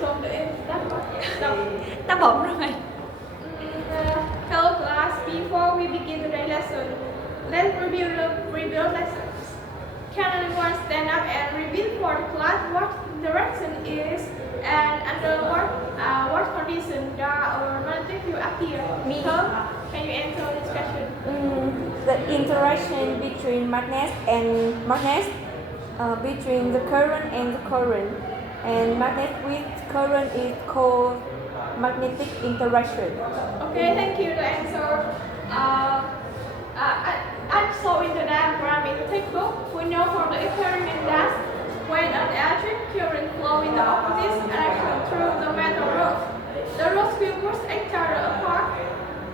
From the end, stop. Ta bấm rồi. Hello class, before we begin today's lesson, let's review the previous lessons. Can anyone stand up and reveal for the class what direction is and under what condition the molecule appear? Me. Can you answer this question? The interaction between magnet and magnet, between the current and magnet with current is called magnetic interaction. Okay, thank you. The answer. I saw in the diagram in the textbook. We know from the experiment that when an electric current flows in the opposite direction through the metal rod, the rods will push each other apart.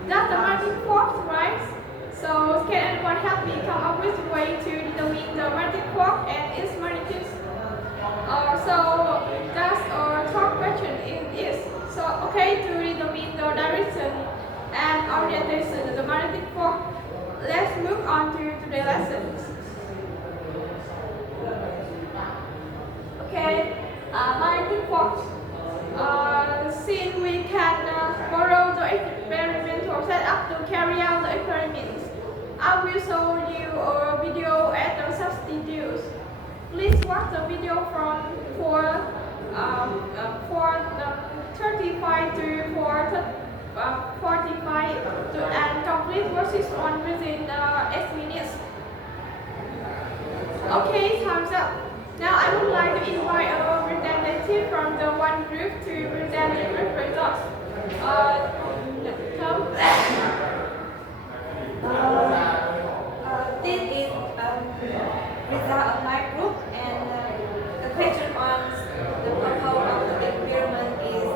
That's the magnetic force, right? So can anyone help me come up with a way to determine the magnetic force and its magnitude? So that's our third question is. So okay, to determine the direction and orientation of the magnetic force, let's move on to today's lessons. Okay, magnetic force. Since we can borrow the experimental setup to carry out the experiments, I will show you a video at the substitutes. Please watch the video for the 35 to 45 and complete verses on within 8 minutes. Okay, time's up. Now I would like to invite a representative from the one group to present the group results. Come. This is result of my group, and the question on the purpose of the experiment is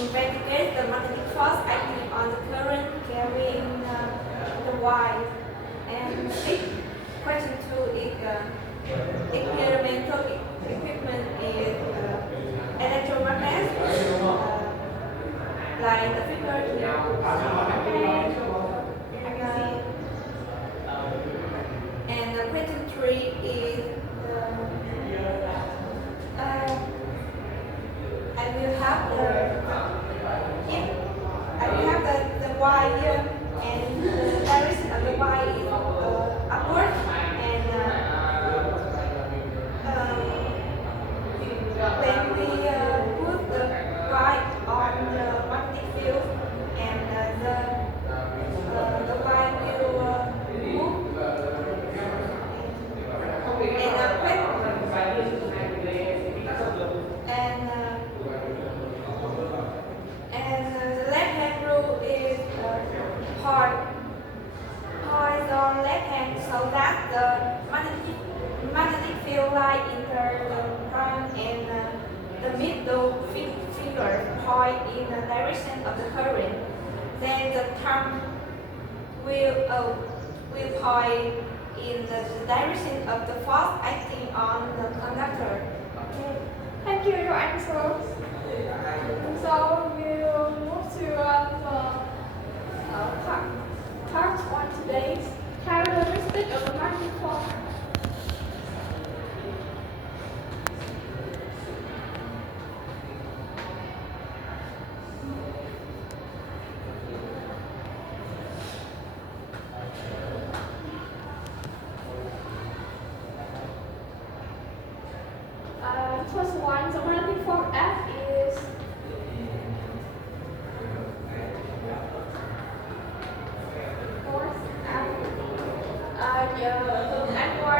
investigate the magnetic force acting on the current carrying the wire. And this question 2 is experimental equipment is electromagnet, like the figure here. And the question 3 is I will have the wire and the direction of the wire is upward, and when we put the wire on the magnetic field, and the wire will move. And the left hand rule is point on left hand, so that the magnetic field line enter the prime and the middle finger point in the direction of the current. Then the thumb will point in the direction of the force acting on the conductor. Okay. Thank you, your answer. So we'll move to part on today's characteristic of the magnetic force. First one, the magnetic force F is force F. The F1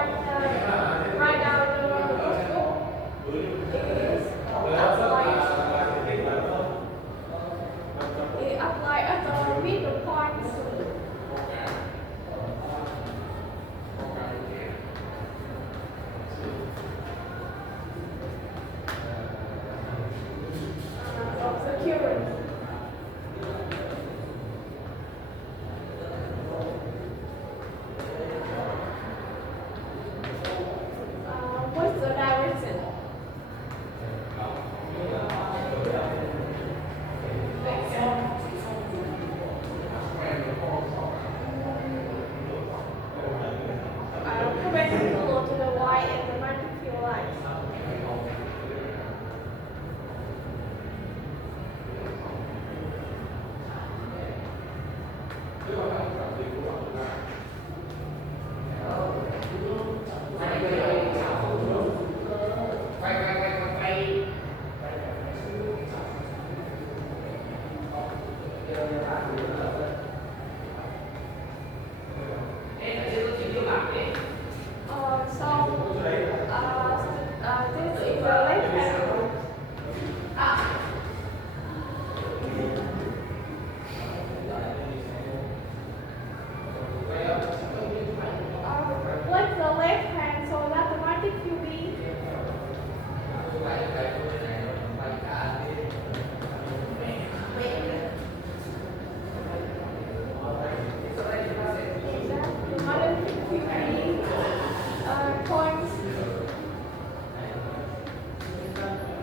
points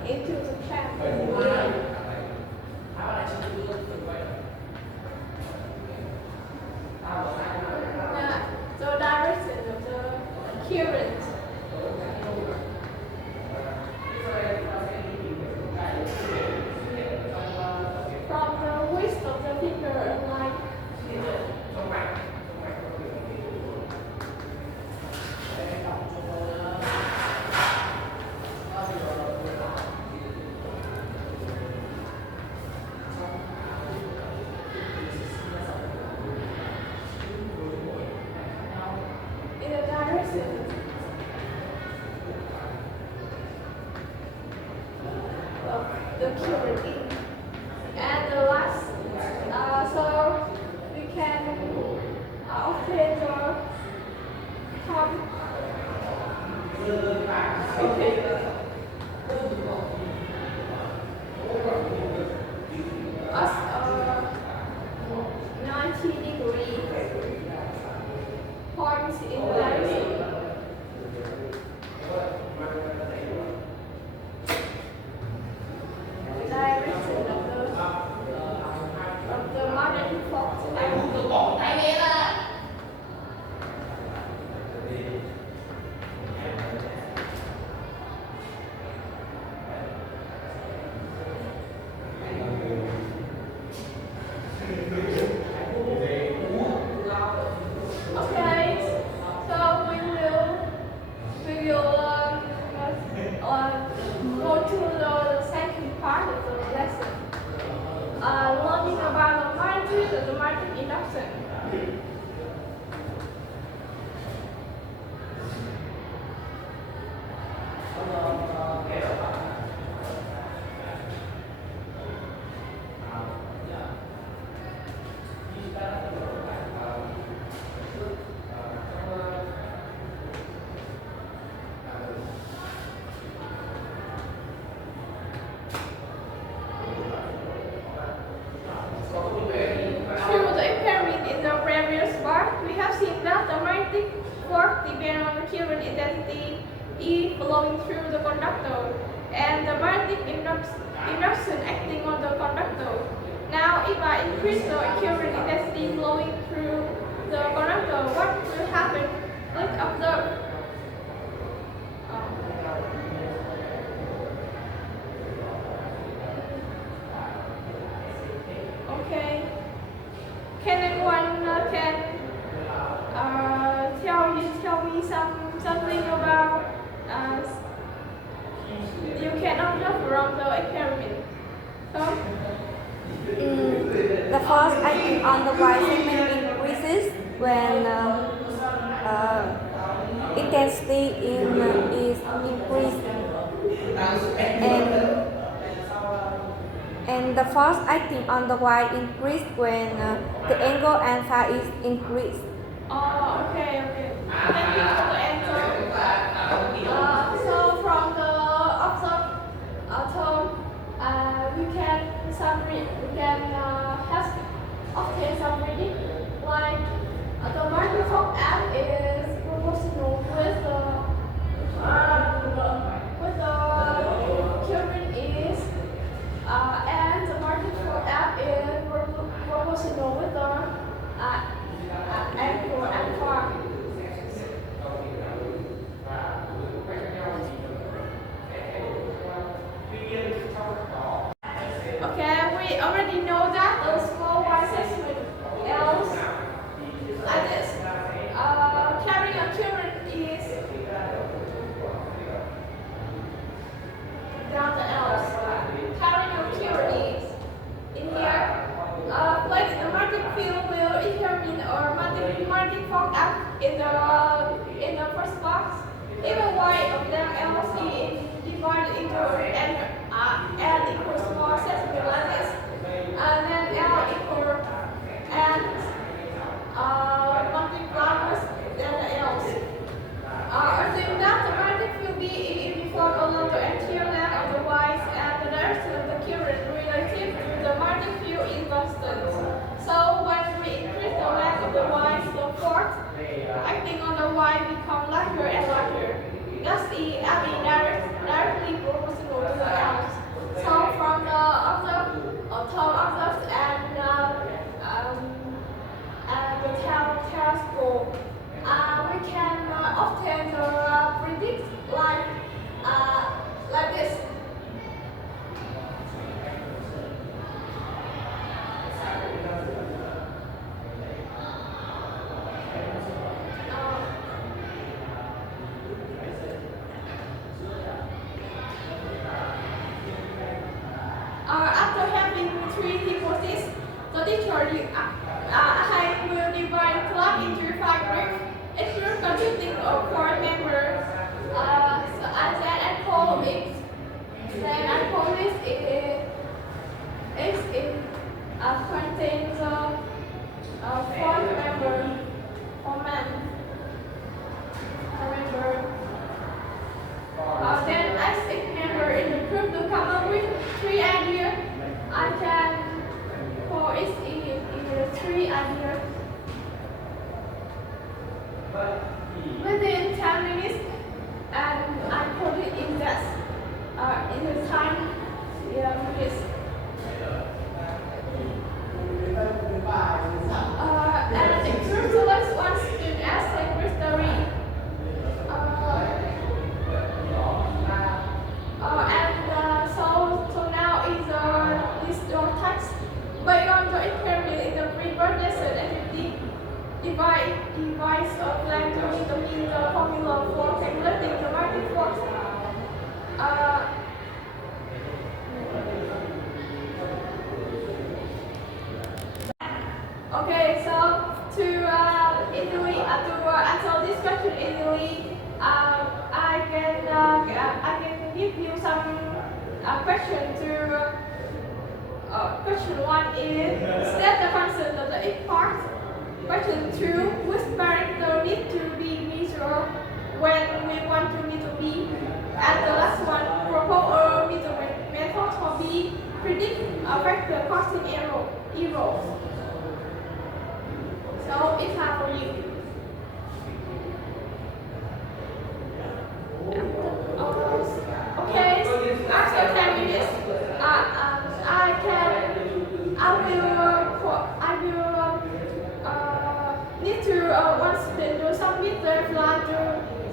into the trap. The direction of the current. From the width of the finger line. In the direction of the current ink. And the last, so we can obtain the top. Okay. As 90-degree points in the direction. Direction of the magnetic flux. Okay, so we will go to the second part of the lesson, learning about the magnitude of the magnetic induction. Through the experiment in the previous part, we have seen that the magnetic force depends on the current intensity E flowing through the conductor and the magnetic induction acting on the conductor. Now, if I increase the current intensity flowing through the conductor, what will happen? Let's observe. Okay. Can anyone tell me something about you can observe from the experiment? So, The force acting on the Y segment increases when intensity is increased, and the force acting on the Y increased when the angle alpha is increased. oh, okay. Thank you for the answer. So from the observed term, we can have obtain some reading like the magnetic force F is proportional with the current is and the magnetic force F is proportional with the angle alpha. teacher, I will divide class into 5 groups. Each group consisting of 4 members. So then I call it. Then I call this contains 4 members. 4 men. Member. Then ask each member in the group to come up with 3 ideas. I can for each in 3 ideas. Within 10 minutes, and I put it in that in the time minutes. And the group selects one student as secretary. So now is list your text. Beyond the experiment in the previous lesson, activity devise a plan to determine the formula for calculating the market force. Okay, so to answer this question easily, I can give you some question to. Question 1 is state the function of the each part. Question 2, which parameter need to be measured when we want to measure B? And the last one, propose a measurement method for B, predict vector costing errors. So it's hard for you. Okay, after 10 minutes, I will need to once to submit the reply to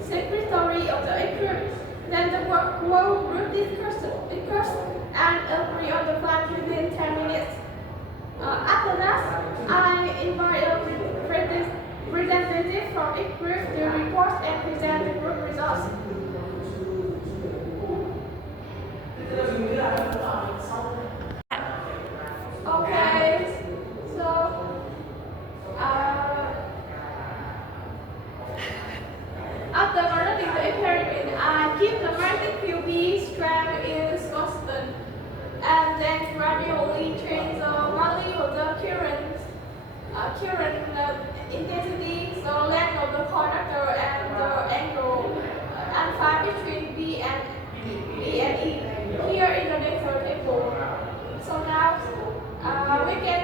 secretary of the group. Then the work group discuss and agree on the plan within 10 minutes. After that, I invite a representative from each group to report and present the group results. Okay, so after conducting the experiment, I keep the magnetic field B strength is constant, and then gradually change the value of the current intensity, so length of the conductor and the angle alpha between B and E. Here is the next table. So now we can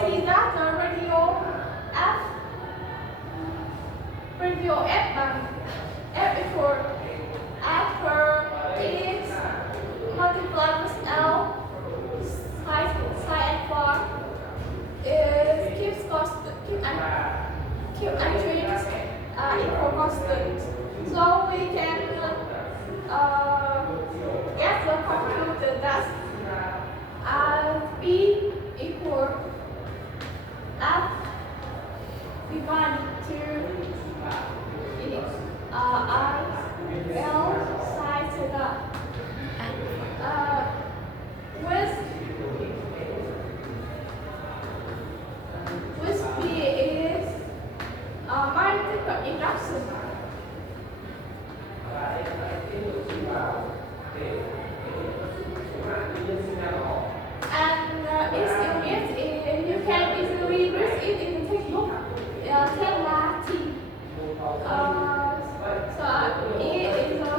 see that the radio F equal F is multiplied with L sine and phi is keeps constant keep and change equal constant. So we can get the conclusion that B equal F divided to I L sine theta. With B is magnetic induction. And its unit is, you can easily read it in the textbook, Tesla T. So it is a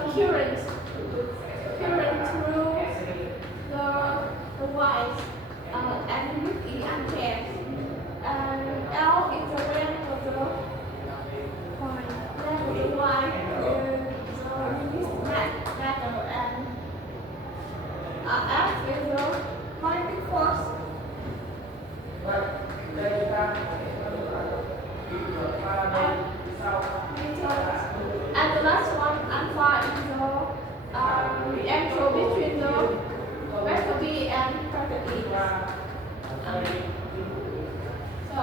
current through the wires and with E and K. And L is the length of the point. Length of the wire is the unit matter, and F is the magnetic force. And the last one, alpha, is the angle between the vector B and vector E. So